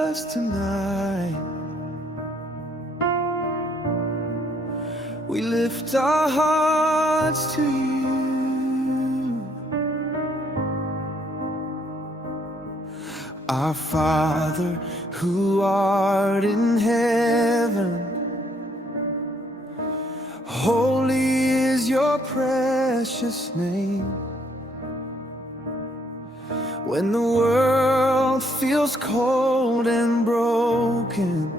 us tonight. We lift our hearts to you. Our Father, who art in heaven, holy is your precious name. When the world feels cold and broken,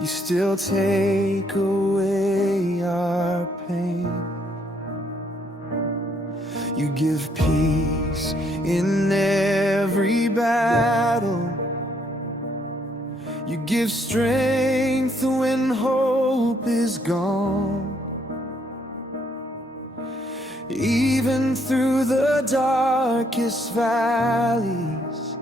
you still take away our pain. You give peace in every battle. You give strength when hope is gone. Even through the darkest valleys,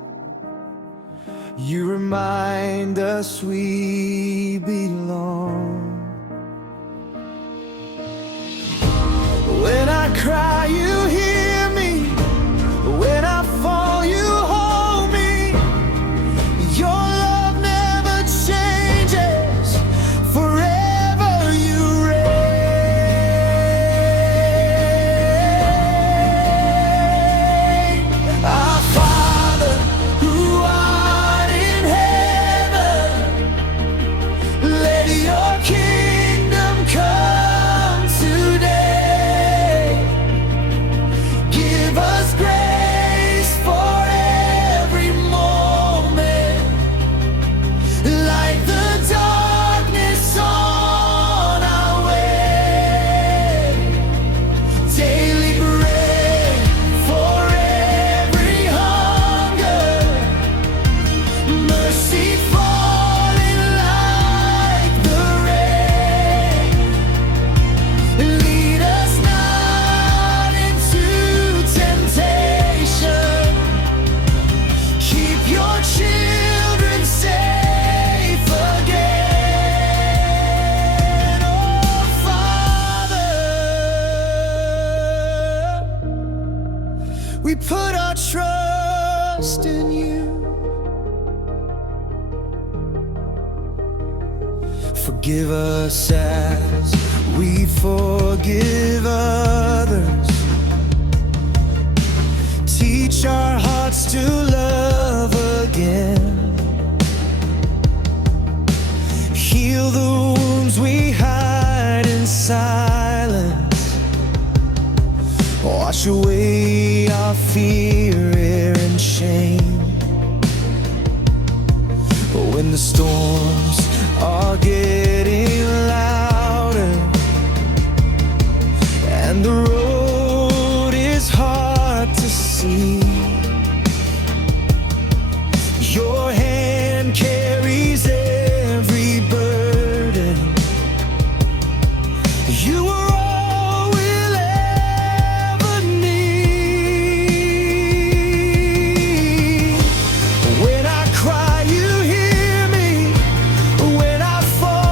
you remind us we belong. When I cry, you hear me. When I fall, you hold me. Your love never changes. Forever you reign. Our Father, who art in heaven, let your kingdom come today. Give us grace for every moment, like the darkness on our way. Daily bread for every hunger, mercy falling like the rain. Lead us not into temptation. Keep your children safe again. Oh, Father, we put our trust in you. Forgive us as we forgive others. Teach our hearts to love again. Heal the wounds we hide in silence. Wash away our fear and shame. When the storms are getting louder and the road is hard to see, your hand carries every burden. You are all we'll ever need. When I cry, you hear me. When I fall,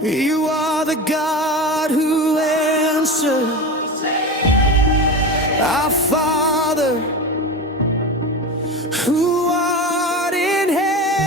You are the God who answers. Our Father, who art in heaven.